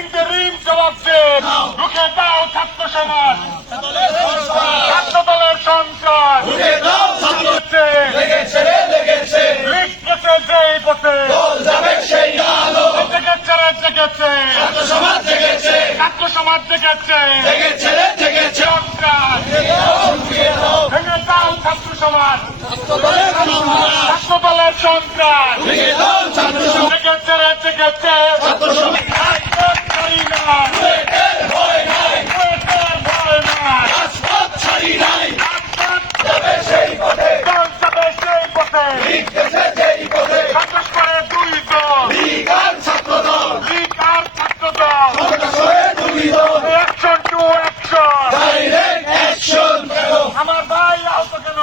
Interim জবাব দেন, রুখে দাও ছাত্র সমাজ, ছাত্র দলের সন্ত্রাস লিখতেছে যেই পথে জেগেছে ছাত্র সমাজ জেগেছে সন্ত্রাস ভেঙে দাও ছাত্র সমাজ, ছাত্র দলের সন্ত্রাস জেগেছে আমার ভাই আহত কেন?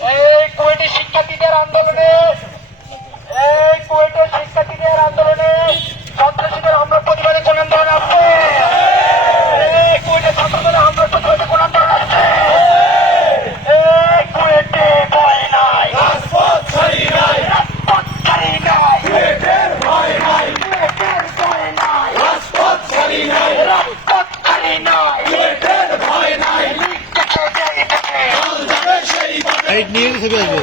এই কুয়েটের শিক্ষার্থীদের আন্দোলনে সন্ত্রাসীদের হামলার প্রতিবাদে কোন আন্দোলন আছে? কুয়েটের ছাত্রদের হামলার প্রতিবাদে কোন আন্দোলন আছে? কুয়েটে ভয় নাই, রাজপথ ছাড়ি নাই, কুয়েটের ভয় নাই, রাজপথ ছাড়ি নাই, কুয়েটের ভয় নাই, নিয়ে ছবি আসবে।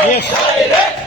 Direct action!